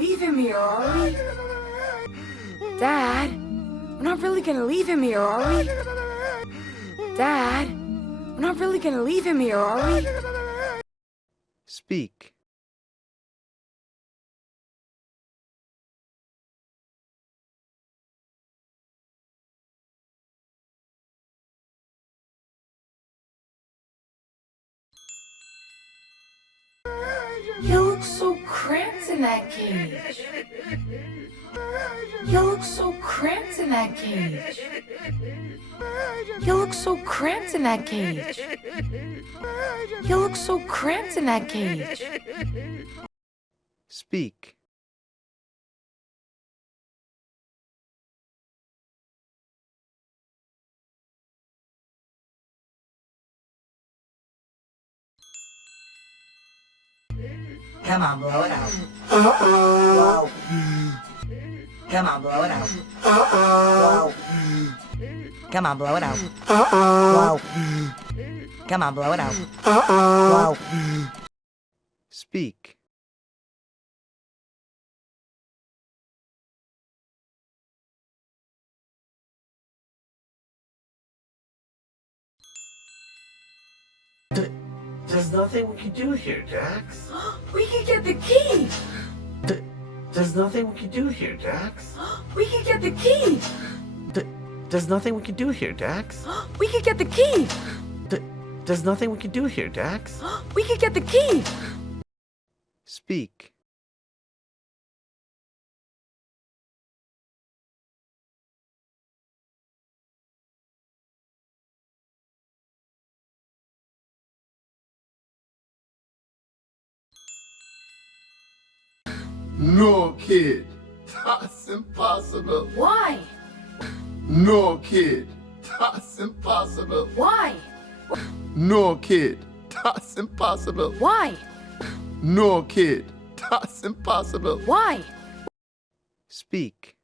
leave him here, are we? Dad, we're not really gonna leave him here, are we? Dad, we're not really gonna leave him here, are we? Speak. You look so cramped in that cage. You look so cramped in that cage. You look so cramped in that cage. You look so cramped in that cage. Speak. Come on, blow it out. Blow. Come on, blow it out. Blow. Come on, blow it out. Blow. Come on, blow it out. Blow. Speak. There's nothing we can do here, Dax. We could get the key. There's nothing we can do here, Dax. We could get the key. There's nothing we can do here, Dax. We could get the key. There's nothing we can do here, Dax. We could get the key. Speak. No, kid. That's impossible. Why? No, kid. That's impossible. Why? No, kid. That's impossible. Why? No, kid. That's impossible. Why? Speak.